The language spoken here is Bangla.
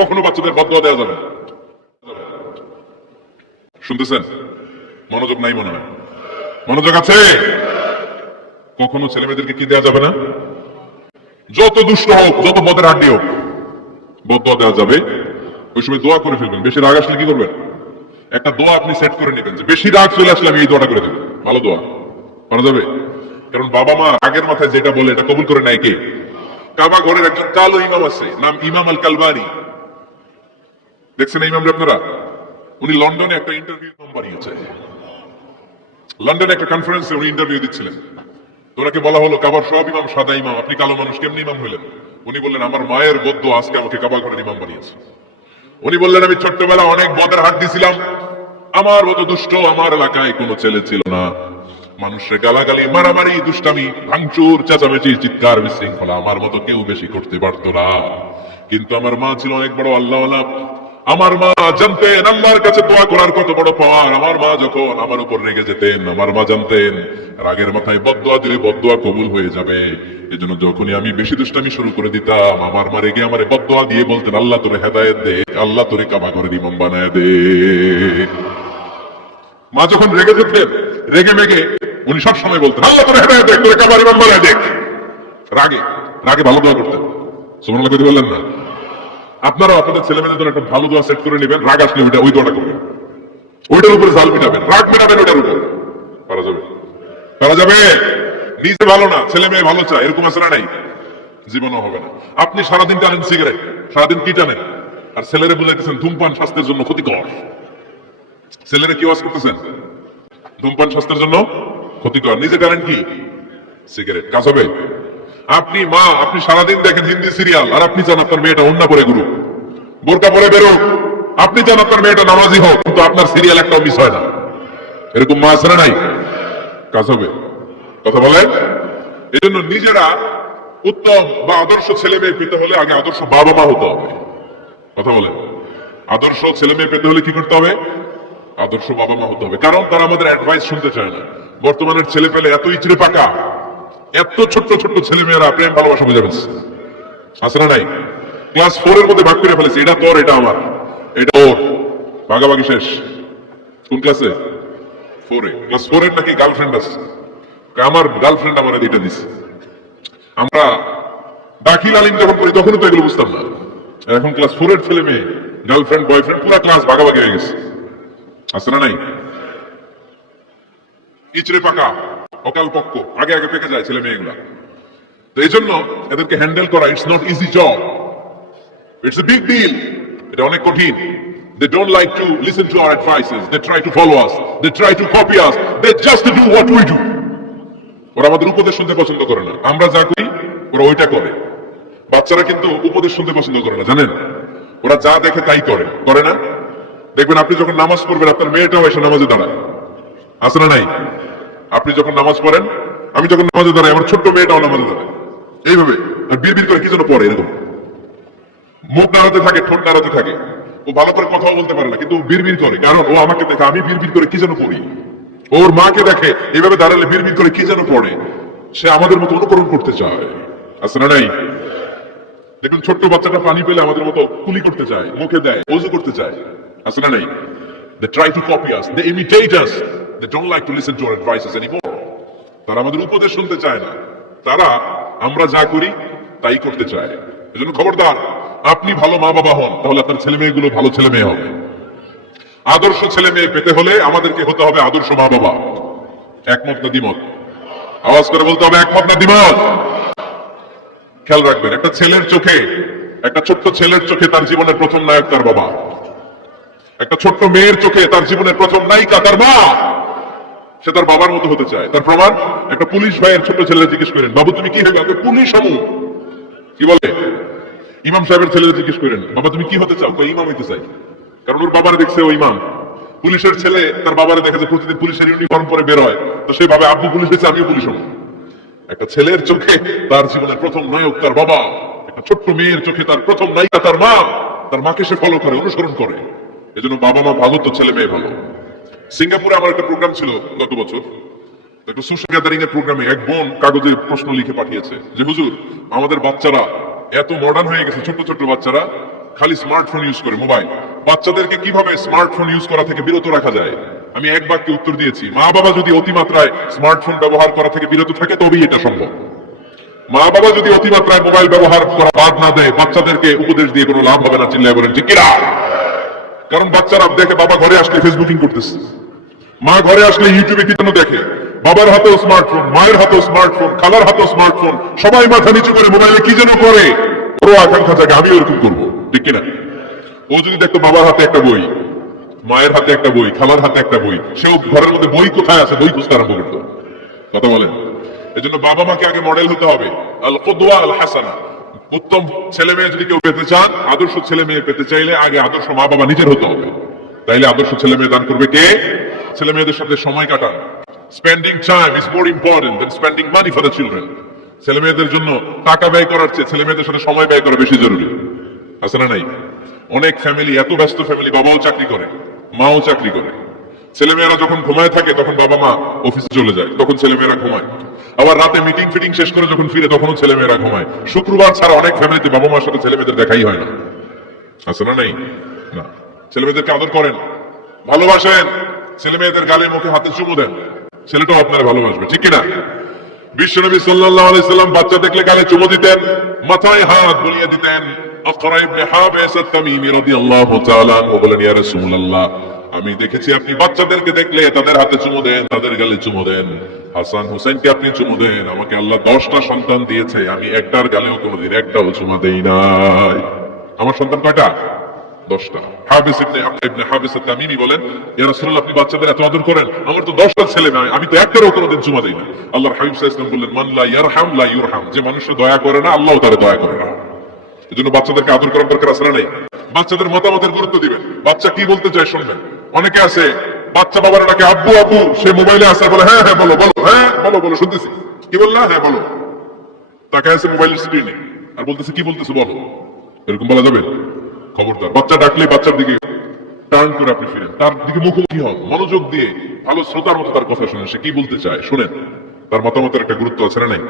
কখনো বাচ্চাদের বদদোয়া দেওয়া যাবে না। শুনতেছেন? মনোযোগ নাই মনে হয়। মনোযোগ আছে? কখনো ছেলে মেয়েদেরকে কি দেওয়া যাবে না? যত দুষ্ট হোক, যত মদের হাড্ডি হোক, বদদোয়া দেওয়া যাবে। ওই সময় দোয়া করে ফেলবেন। বেশি রাগ আসলে কি করবেন? একটা দোয়া আপনি সেট করে নেবেন যে বেশি রাগ চলে আসলে আমি এই দোয়াটা করে দেব। ভালো দোয়া করা যাবে। কারণ বাবা মা আগের মাথায় যেটা বলে এটা কবুল করে নেয় কে? কাবা ঘরের একজন কালো ইমাম আছে, নাম ইমাম আল কালবারি। দেখছেন ইমামরা আপনারা? উনি লন্ডনে একটা ইন্টারভিউ বানিয়েছে। লন্ডনে একটা কনফারেন্সে উনি ইন্টারভিউ দিচ্ছিলেন। ওনাকে বলা হলো কাবার সব ইমাম সাদা ইমাম, আপনি কালো মানুষ কেমনি ইমাম হইলেন? উনি বললেন আমার মায়ের বদ্ধ আজকে আমাকে কাবা ঘরের ইমাম বানিয়েছে। উনি বললেন আমি ছোট্টবেলা অনেক বদের হাত দিছিলাম, আমার মতো দুষ্ট আমার এলাকায় কোনো ছেলে ছিল না। মানুষের গালাগালি, মারামারি, দুষ্টামি, ভাঙচুর, চেঁচামেচি, চিৎকার, বিশৃঙ্খলা আমার মতো কেউ বেশি করতে পারতো না। কিন্তু আমার মা ছিল অনেক বড় আল্লাহওয়ালা। আমার মা জানতেন আল্লাহর কাছে দোয়া করার কত বড় পাওয়ার। আমার মা যখন আমার উপর রেগে যেতেন, আমার মা জানতেন রাগের মাথায় বদদোয়া দিলে বদদোয়া কবুল হয়ে যাবে। এজন্য যখনই আমি বেশি দুষ্টামি শুরু করে দিতাম, আমার মা রেগে আমারে বদদোয়া দিয়ে বলতেন আল্লাহ তোরে হেদায়েত দে, আল্লাহ তোরে কাবা ঘরের ইমাম বানায় দে। মা যখন রেগে যেতেন, রেগে মেগে উনি সবসময় বলতেন আল্লাহ তোরে হেদায়েত দে, তোরে কাবার ইমাম বানায় দে। রাগে রাগে ভালো দোয়া করতেন। সুবহানাল্লাহ কইতে বললেন না? আপনারাও আপনাদের ছেলে মেয়েদের জন্য একটা ভালো দোয়া সেট করে নেবেন। রাগ আসলে ওই দোয়াটা করবেন, ওইটার উপরে জাল মিটাবেন, রাগ মিটাবেন ওইটার উপর। পারা যাবে? পারা যাবে? নিজে ভালো না, ছেলে মেয়ে ভালো চায়, এরকম আছে না? নাই, জীবনও হবে না। আপনি সারাদিন টানেন সিগারেট, সারাদিন কি টানেন? আর ছেলেরে বুঝাইতেছেন ধূমপান স্বাস্থ্যের জন্য ক্ষতিকর। ছেলেরে কি ওয়াজ করতেছেন? ধূমপান স্বাস্থ্যের জন্য ক্ষতিকর। নিজে টানেন কি? সিগারেট। কাজ হবে? আপনি মা, আপনি সারাদিন দেখেন হিন্দি সিরিয়াল, আর আপনি চান আপনার মেয়েটা ওন্না পরে ঘুরুক, বোরকা পরে বেরোক। আপনি চান আপনার মেয়েটা নামাজি হোক, কিন্তু আপনার সিরিয়াল একটাও মিস হয় না। এরকম মা আছে না? নাই? কাজ হবে? কথা বলেন। এই জন্য নিজেরা উত্তম বা আদর্শ ছেলে মেয়ে পেতে হলে আগে আদর্শ বাবা মা হতে হবে। কথা বলেন। আদর্শ ছেলে মেয়ে পেতে হলে কি করতে হবে? আদর্শ বাবা মা হতে হবে। কারণ তারা আমাদের অ্যাডভাইস শুনতে চায় না। বর্তমানের ছেলে পেলে এত ইচড়ে পাকা, এত ছোট্ট ছোট্ট ছেলে মেয়েরা প্রেম ভালোবাসা বুঝে ফেলছে। আছে না? নাই? ক্লাস 4 এর মধ্যে ভাগ করে ফেলেছে, এটা তোর, এটা আমার, এটা ওর, ভাগাভাগি শেষ। কোন ক্লাসে? 4 এ। ক্লাস 4 এর নাকি গার্লফ্রেন্ড আছে। আমার গার্লফ্রেন্ড আমার এটা দিচ্ছে। আমরা দাখিল আলিম যখন করি তখনও তো এগুলো বুঝতাম না। এখন ক্লাস 4 এর ছেলে মেয়ে, গার্লফ্রেন্ড বয়ফ্রেন্ড, পুরো ক্লাস ভাগাভাগি হয়ে গেছে। আছে না? নাই? ইচড়ে পাকা, অকাল পক্ষ, আগে আগে পেকে যায় ছেলে মেয়েগুলা। তো এই জন্য এদেরকে হ্যান্ডেল করা it's not easy job, it's a big deal. এটা অনেক কঠিন। They don't like to listen to our advices. They try to follow us. They try to copy us. They just do what we do. ওরা আমাদের উপদেশ শুনতে পছন্দ করে না। আমরা যা করি ওরা ওইটা করে। বাচ্চারা কিন্তু উপদেশ শুনতে পছন্দ করে না, জানেন? ওরা যা দেখে তাই করে, করে না? দেখবেন আপনি যখন নামাজ পড়বেন আপনার মেয়েটাও এসে নামাজে দাঁড়ায়। আছে না? নাই? আপনি যখন নামাজ পড়েন, আমি যখন নামাজে দাঁড়াই, আমার ছোট্ট মেয়েটাও নামাজে দাঁড়ায় এইভাবে, আর বিড়বিড় করে কি যেন পড়ে এরকম, মুখ নাড়াতে থাকে, ঠোঁট নাড়াতে থাকে। ও ভালো করে কথাও বলতে পারে না, কিন্তু বিড়বিড় করে। কারণ ও আমাকে দেখে আমি বিড়বিড় করে কি যেন পড়ি, ওর মাকে দেখে এইভাবে দাঁড়ালে বিড়বিড় করে কি যেন পড়ে। সে আমাদের মতো অনুকরণ করতে চায়। আছে না? নাই? দেখুন ছোট্ট বাচ্চাটা পানি পেলে আমাদের মতো কুলি করতে চায়, মুখে দেয়, ওযু করতে চায়। আছে না? নাই? They try to copy us, they imitate us, they don't like to listen to our advices anymore. তারা আমাদের উপদেশ শুনতে চায় না, তারা আমরা যা করি তাই করতে চায়। এজন্য খবরদার, আপনি ভালো মা বাবা হন, তাহলে আপনার ছেলে মেয়েগুলো ভালো ছেলে মেয়ে হবে। আদর্শ ছেলে মেয়ে পেতে হলে আমাদেরকে হতে হবে আদর্শ মা বাবা। একমত না দ্বিমত? আওয়াজ করে বলতে হবে একমত না দ্বিমত? খেয়াল রাখবেন, একটা ছেলের চোখে, একটা ছোট্ট ছেলের চোখে তার জীবনের প্রথম নায়ক তার বাবা। একটা ছোট্ট মেয়ের চোখে তার জীবনের প্রথম নায়িকা তার মা। সে তার বাবার মতো হতে চায়। তার প্রমাণ, একটা পুলিশ ভাইয়ের ছোট ছেলেরা জিজ্ঞেস করেন বাবু তুমি কি হবে? পুলিশ হবো। কি বলে? ইমাম সাহেবের ছেলেরা জিজ্ঞেস করেন বাবা তুমি কি হতে চাও? ইমাম হইতে চাই। কারণ ওর বাবার দেখছে ও ইমাম। পুলিশের ছেলে তার বাবারে দেখে যে প্রতিদিন পুলিশের ইউনিফর্ম পরে বের হয়, তো সে ভাবে আব্বু পুলিশ হয়েছে, আমিও পুলিশ হবো। একটা ছেলের চোখে তার জীবনের প্রথম নায়ক তার বাবা, একটা ছোট্ট মেয়ের চোখে তার প্রথম নায়িকা তার মা। তার মাকে সে ফলো করে, অনুসরণ করে। এজন্য বাবা মা ভালো তো ছেলে মেয়ে ভালো। সিঙ্গাপুরে আমার একটা প্রোগ্রাম ছিল গত বছর, একটা সোশ্যাল গ্যাদারিং এর প্রোগ্রামে এক বোন কাগজে প্রশ্ন লিখে পাঠিয়েছে যে হুজুর আমাদের বাচ্চারা এত মডার্ন হয়ে গেছে, ছোট্ট ছোট্ট বাচ্চারা খালি স্মার্টফোন ইউজ করে, মোবাইল। বাচ্চাদেরকে কিভাবে স্মার্টফোন ইউজ করা থেকে বিরত রাখা যায়, আমি এক বাক্যে উত্তর দিয়েছি, মা বাবা যদি অতিমাত্রায় স্মার্টফোন ব্যবহার করা থেকে বিরত থাকে তবেই এটা সম্ভব। মা বাবা যদি অতিমাত্রায় মোবাইল ব্যবহার করা বাদ না দেয়, বাচ্চাদেরকে উপদেশ দিয়ে কোনো লাভ হবে না। চিল্লায় বলেন ঠিক কিনা? কারণ বাচ্চারা দেখে বাবা ঘরে আসলে ফেসবুকিং করতেছে, মা ঘরে আসলে ইউটিউবে কি যেন দেখে, বাবার হাতেও স্মার্টফোন, মায়ের হাতেও স্মার্টফোন, খালার হাতেও স্মার্টফোন, সবাই মাথা নিচু করে মোবাইলে কি যেন করে। ওরও আকাঙ্ক্ষা থাকে আমি ওরকম করবো, ঠিক কিনা? ও যদি দেখতো বাবার হাতে একটা বই, মায়ের হাতে একটা বই, খালার হাতে একটা বই, সেও ঘরের মধ্যে বই কোথায় আছে বই খুঁজতে আরম্ভ করতো। কথা বলেন? এজন্য বাবা মাকে আগে মডেল হতে হবে, আল কুদওয়া আল হাসানা। উত্তম ছেলে মেয়ে যদি কেউ পেতে চান, আদর্শ ছেলে মেয়ে পেতে চাইলে আগে আদর্শ মা বাবা নিজের হতে হবে। তাইলে আদর্শ ছেলে মেয়ে দান করবে কে? ছেলে মেয়েদের সাথে সময় কাটান। Spending time is more important than spending money for the children. ছেলে মেয়েদের জন্য টাকা ব্যয় করার চেয়ে ছেলে মেয়েদের সাথে সময় ব্যয় করা বেশি জরুরি। আছে না নাই? অনেক ফ্যামিলি, এত ব্যস্ত ফ্যামিলি, বাবাও চাকরি করে, মাও চাকরি করে, ছেলেমেয়েরা যখন ঘুমায় থাকে তখন বাবা মা অফিসে চলে যায়, তখন ছেলেমেয়েরা ঘুমায়। আবার রাতে মিটিং ফিটিং শেষ করে যখন ফিরে তখনও ছেলেমেয়েরা ঘুমায়। শুক্রবার ছাড়া অনেক ফ্যামিলিতে বাবা মার সাথে ছেলেমেয়েদের দেখাই হয় না। আছে না নাই? না। ছেলেমেয়েদেরকে আদর করেন, ভালোবাসেন, ছেলেমেয়েদের গালে মুখে হাতে চুমু দেন, ছেলেটাও আপনারা ভালোবাসবে, ঠিক কিনা? বিশ্বনবী সাল্লাল্লাহু আলাইহি সাল্লাম বাচ্চা দেখলে গালে চুমু দিতেন, মাথায় হাত বুলিয়ে দিতেন। আকরা ইবনে হাবিস আত-তামিমি রাদিয়াল্লাহু তাআলা আনহু বলেন, ইয়া রাসূলুল্লাহ, আমি দেখেছি আপনি বাচ্চাদেরকে দেখলে তাদের হাতে চুমু দেন, তাদের গালে চুমু দেন। হাসান হুসাইনকে আপনি চুমু দেন। আমাকে আল্লাহ 10টা সন্তান দিয়েছে, আমি একটার গালেও কোনোদিন একটাও চুমা দেই নাই। আমার সন্তান কয়টা? 10টা। হাবিস ইবনে হাবিস আত-তামিমি বলেন, ইয়া রাসূলুল্লাহ, আপনি বাচ্চাদের এত আদর করেন, আমার তো 10টা ছেলে মেয়ে, আমি তো একটারও কোনোদিন চুমা দেই না। আল্লাহর হাবিব সাল্লাল্লাহু আলাইহি ওয়াসাল্লাম বললেন, মান লা ইয়ারহাম লা ইউরহাম। যে মানুষের দয়া করে না, আল্লাহও তারে দয়া করে না। এজন্য বাচ্চাদেরকে আদর করার দরকার আছে না নাই? বাচ্চাদের মতামতের গুরুত্ব দিবেন, বাচ্চা কি বলতে চায় শুনবেন। অনেকে আছে বাচ্চা বাবার ডাকে আব্বু আব্বু, সে মোবাইলে আসে বলে হ্যাঁ হ্যাঁ বলো বলো, হ্যাঁ বলো বলো শুনতেছি, কি বললা, হ্যাঁ বলো। তাকে আছে মোবাইলের স্ক্রিনে আর বলতেছে কি বলতেছে বলো। এরকম বলা যাবে? খবরদার। বাচ্চা ডাকলে বাচ্চার দিকে টার্ন করে আপনি ফিরেন, তার দিকে মুখোমুখি হন, মনোযোগ দিয়ে ভালো শ্রোতার মতো তার কথা শুনেন, সে কি বলতে চায় শুনেন। তার মতামতের একটা গুরুত্ব আছে না নাই?